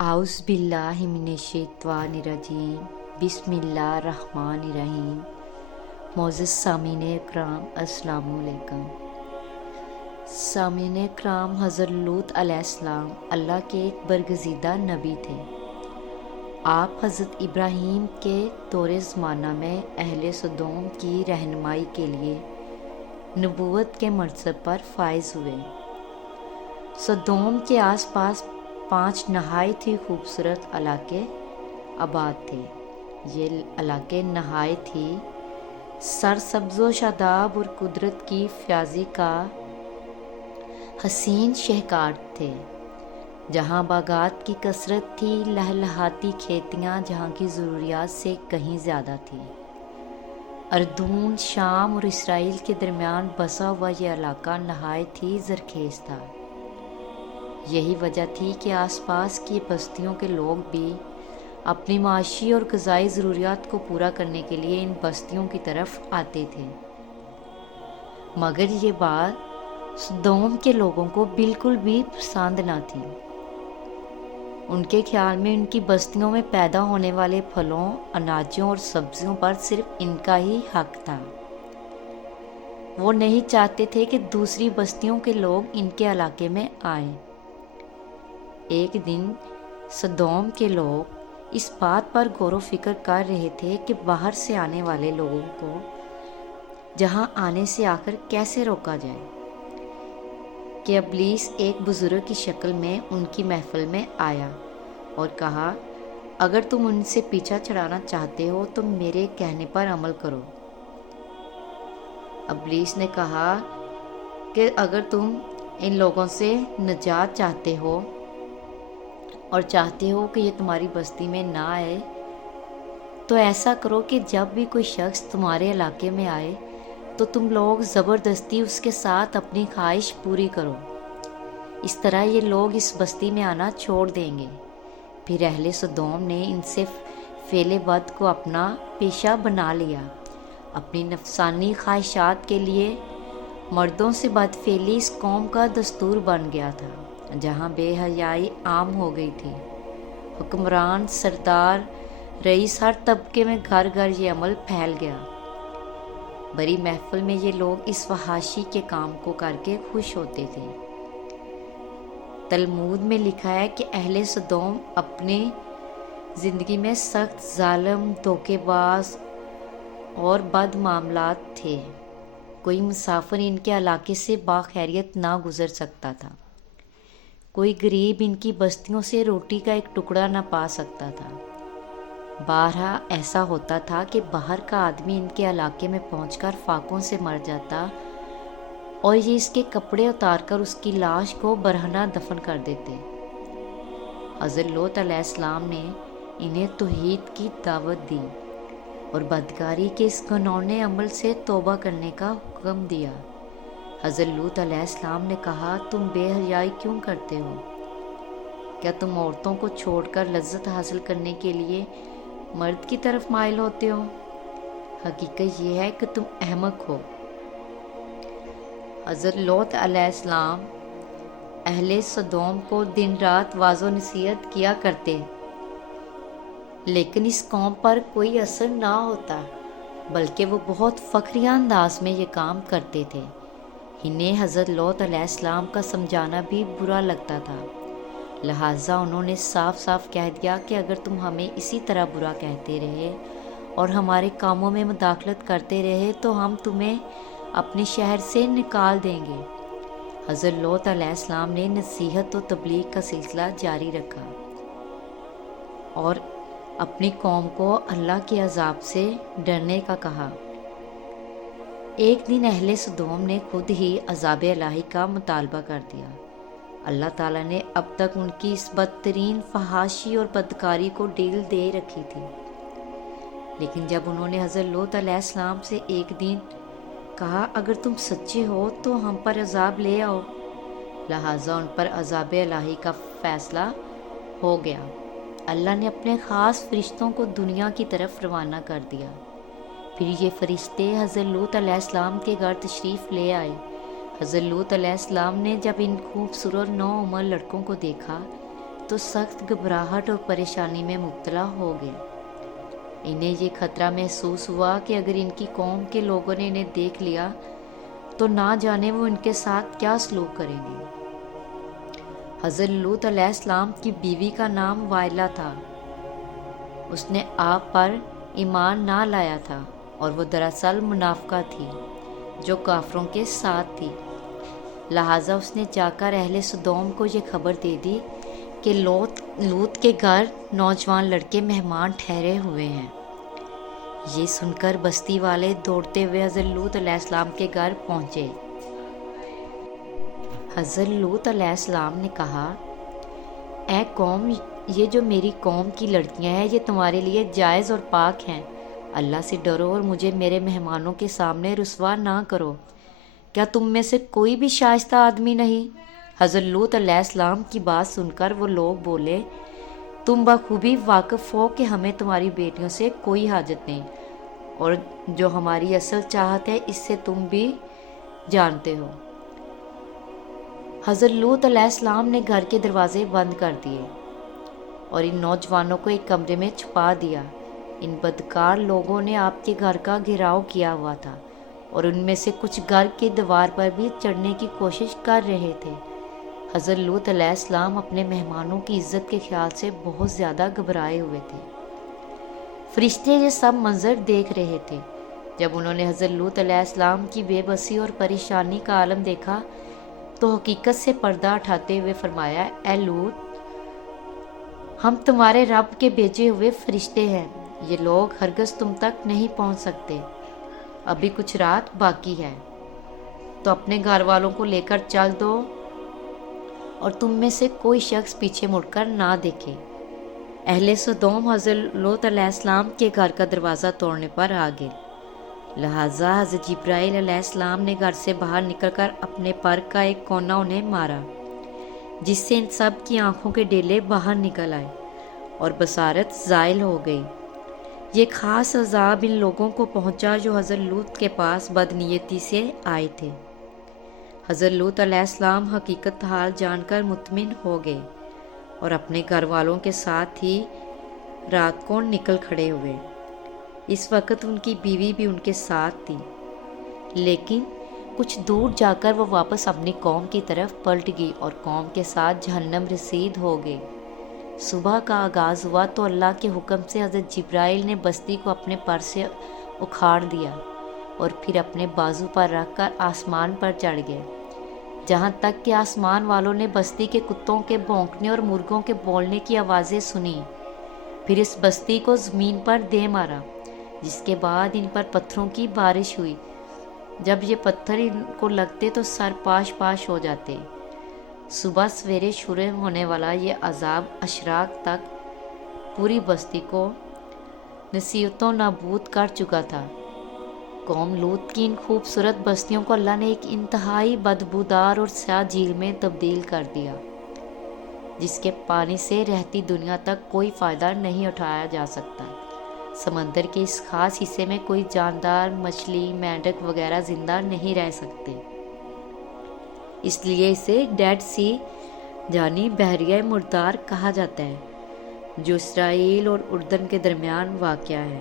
आउज़ बिल्लाहि मिनश्शैतानिर्रजीम बिस्मिल्लाहिर्रहमानिर्रहीम। मोअज़्ज़ज़ सामीन इकराम, अस्सलामु अलैकुम। सामीन इकराम, हज़रत लूत अलैहिस्सलाम अल्लाह के एक बरगज़ीदा नबी थे। आप हज़रत इब्राहीम के दौरे ज़माना में अहले सदोम की रहनुमाई के लिए नबूवत के मनसब पर फाइज़ हुए। सदोम के आसपास 5 नहायत ही खूबसूरत इलाके आबाद थे। ये इलाके नहायत ही सरसब्ज़ो शादाब और कुदरत की फ्याज़ी का हसीन शहकार थे, जहाँ बागात की कसरत थी, लहलहाती खेतियाँ जहाँ की ज़रूरियात से कहीं ज़्यादा थी। अर्दून, शाम और इसराइल के दरमियान बसा हुआ यह इलाका नहायत ही ज़रखेज़ था। यही वजह थी कि आसपास की बस्तियों के लोग भी अपनी माशी और ग़िज़ाई ज़रूरियात को पूरा करने के लिए इन बस्तियों की तरफ आते थे। मगर ये बात सदोम के लोगों को बिल्कुल भी पसंद न थी। उनके ख्याल में उनकी बस्तियों में पैदा होने वाले फलों, अनाजों और सब्जियों पर सिर्फ इनका ही हक था। वो नहीं चाहते थे कि दूसरी बस्तियों के लोग इनके इलाके में आएं। एक दिन सदोम के लोग इस बात पर गौर व फिक्र कर रहे थे कि बाहर से आने वाले लोगों को जहां आने से आकर कैसे रोका जाए, कि इब्लीस एक बुजुर्ग की शक्ल में उनकी महफिल में आया और कहा, अगर तुम उनसे पीछा छुड़ाना चाहते हो तो मेरे कहने पर अमल करो। इब्लीस ने कहा कि अगर तुम इन लोगों से निजात चाहते हो और चाहते हो कि ये तुम्हारी बस्ती में ना आए, तो ऐसा करो कि जब भी कोई शख्स तुम्हारे इलाके में आए तो तुम लोग ज़बरदस्ती उसके साथ अपनी ख्वाहिश पूरी करो। इस तरह ये लोग इस बस्ती में आना छोड़ देंगे। फिर अहले सदोम ने इनसे फेले बद को अपना पेशा बना लिया। अपनी नफसानी ख्वाहिशात के लिए मर्दों से बदफेली इस कौम का दस्तूर बन गया था, जहाँ बेहयाई आम हो गई थी। हुक्मरान, सरदार, रईस, हर तबके में घर घर ये अमल फैल गया। बड़ी महफिल में ये लोग इस फहाशी के काम को करके खुश होते थे। तलमूद में लिखा है कि अहले सदोम अपने ज़िंदगी में सख्त, जालिम, धोखेबाज और बदमामलात थे। कोई मुसाफिर इनके इलाके से बाखैरियत ना गुज़र सकता था। कोई गरीब इनकी बस्तियों से रोटी का एक टुकड़ा ना पा सकता था। बारहा ऐसा होता था कि बाहर का आदमी इनके इलाके में पहुंचकर फाकों से मर जाता और ये इसके कपड़े उतारकर उसकी लाश को बरहना दफन कर देते। हज़रत लूत अलैहिस्सलाम ने इन्हें तौहीद की दावत दी और बदकारी के इस घिनौने अमल से तौबा करने का हुक्म दिया। हज़रत लूत अलैहिस्सलाम ने कहा, तुम बेहयाई क्यों करते हो? क्या तुम औरतों को छोड़कर लज्जत हासिल करने के लिए मर्द की तरफ माइल होते हो? हकीकत यह है कि तुम अहमक हो। हज़रत लूत अलैहिस्सलाम अहले सदोम को दिन रात वाज़ो नसीहत किया करते, लेकिन इस कौम पर कोई असर ना होता, बल्कि वो बहुत फ़ख्रिया अंदाज में ये काम करते थे। इन्हें हज़रत लूत अलैहिस्सलाम का समझाना भी बुरा लगता था। लिहाजा उन्होंने साफ साफ कह दिया कि अगर तुम हमें इसी तरह बुरा कहते रहे और हमारे कामों में मुदाखलत करते रहे तो हम तुम्हें अपने शहर से निकाल देंगे। हज़रत लूत अलैहिस्सलाम ने नसीहत और तबलीग का सिलसिला जारी रखा और अपनी कौम को अल्लाह के अज़ाब से डरने का कहा। एक दिन अहले सदोम ने खुद ही अज़ाब इलाही का मुतालबा कर दिया। अल्लाह ताला ने अब तक उनकी इस बदतरीन फहाशी और बदकारी को ढील दे रखी थी, लेकिन जब उन्होंने हज़रत लूत अलैहिस्सलाम से एक दिन कहा, अगर तुम सच्चे हो तो हम पर अज़ाब ले आओ, लिहाजा उन पर अज़ाब इलाही का फ़ैसला हो गया। अल्लाह ने अपने ख़ास फरिश्तों को दुनिया की तरफ रवाना कर दिया। फिर ये फरिश्ते हज़रत लूत अलैहिस्सलाम के घर तशरीफ़ ले आए। हज़रत लूत अलैहिस्सलाम ने जब इन खूबसूरत नौउमर लड़कों को देखा تو سخت گھبراہٹ اور پریشانی میں مبتلا ہو گئے۔ انہیں یہ خطرہ محسوس ہوا کہ اگر ان کی قوم کے لوگوں نے انہیں دیکھ لیا تو نہ جانے وہ ان کے ساتھ کیا سلوک کریں گے۔ حضرت لوط علیہ السلام کی بیوی کا نام وائلہ تھا۔ اس نے آپ پر ایمان نہ لایا تھا اور وہ دراصل منافقہ تھی جو کافروں کے ساتھ تھی، لہٰذا اس نے جا کر اہل سدوم کو یہ خبر دے دی کہ لوط کے گھر نوجوان لڑکے مہمان ٹھہرے ہوئے ہیں۔ یہ سن کر بستی والے دوڑتے ہوئے حضرت لوط علیہ السلام کے گھر پہنچے۔ حضرت لوط علیہ السلام نے کہا، اے قوم، یہ جو میری قوم کی لڑکیاں ہیں یہ تمہارے لیے جائز اور پاک ہیں۔ اللہ سے ڈرو اور مجھے میرے مہمانوں کے سامنے رسوا نہ کرو۔ کیا تم میں سے کوئی بھی شائستہ آدمی نہیں؟ حضرت لوط علیہ السلام کی بات سن کر وہ لوگ بولے، تم بخوبی واقف ہو کہ ہمیں تمہاری بیٹیوں سے کوئی حاجت نہیں، اور جو ہماری اصل چاہت ہے اس سے تم بھی جانتے ہو۔ حضرت لوط علیہ السلام نے گھر کے دروازے بند کر دیے اور ان نوجوانوں کو ایک کمرے میں چھپا دیا۔ ان بدکار لوگوں نے آپ کے گھر کا گھیراؤ کیا ہوا تھا اور ان میں سے کچھ گھر کی دیوار پر بھی چڑھنے کی کوشش کر رہے تھے۔ حضرت لوط علیہ السلام اپنے مہمانوں کی عزت کے خیال سے بہت زیادہ گھبرائے ہوئے تھے۔ فرشتے یہ سب منظر دیکھ رہے تھے۔ جب انہوں نے حضرت لوط علیہ السلام کی بے بسی اور پریشانی کا عالم دیکھا تو حقیقت سے پردہ اٹھاتے ہوئے فرمایا، اے لوط، ہم تمہارے رب کے بھیجے ہوئے فرشتے ہیں، یہ لوگ ہرگز تم تک نہیں پہنچ سکتے، ابھی کچھ رات باقی ہے، تو اپنے گھر والوں کو لے کر چل دو اور تم میں سے کوئی شخص پیچھے مڑ کر نہ دیکھے۔ اہل سدوم حضرت لوط علیہ السلام کے گھر کا دروازہ توڑنے پر آ گئے، لہٰذا حضرت جبرائیل علیہ السلام نے گھر سے باہر نکل کر اپنے پر کا ایک کونا انہیں مارا، جس سے ان سب کی آنکھوں کے ڈیلے باہر نکل آئے اور بصارت زائل ہو گئی۔ یہ خاص عذاب ان لوگوں کو پہنچا جو حضرت لوط کے پاس بدنیتی سے آئے تھے۔ حضرت لوط علیہ السلام حقیقت حال جان کر مطمئن ہو گئے اور اپنے گھر والوں کے ساتھ ہی رات کو نکل کھڑے ہوئے۔ اس وقت ان کی بیوی بھی ان کے ساتھ تھی، لیکن کچھ دور جا کر وہ واپس اپنی قوم کی طرف پلٹ گئی اور قوم کے ساتھ جہنم رسید ہو گئی۔ صبح کا آغاز ہوا تو اللہ کے حکم سے حضرت جبرائیل نے بستی کو اپنے پر سے اکھاڑ دیا اور پھر اپنے بازو پر رکھ کر آسمان پر چڑھ گئے، جہاں تک کہ آسمان والوں نے بستی کے کتوں کے بھونکنے اور مرغوں کے بولنے کی آوازیں سنیں۔ پھر اس بستی کو زمین پر دے مارا، جس کے بعد ان پر پتھروں کی بارش ہوئی۔ جب یہ پتھر ان کو لگتے تو سر پاش پاش ہو جاتے۔ صبح سویرے شروع ہونے والا یہ عذاب اشراق تک پوری بستی کو نصیحت و نابود کر چکا تھا۔ قوم لوط کی ان خوبصورت بستیوں کو اللہ نے ایک انتہائی بدبودار اور سیاہ جھیل میں تبدیل کر دیا، جس کے پانی سے رہتی دنیا تک کوئی فائدہ نہیں اٹھایا جا سکتا۔ سمندر کے اس خاص حصے میں کوئی جاندار، مچھلی، مینڈک وغیرہ زندہ نہیں رہ سکتے، اس لیے اسے ڈیڈ سی یعنی بحیرہ مردار کہا جاتا ہے، جو اسرائیل اور اردن کے درمیان واقع ہے۔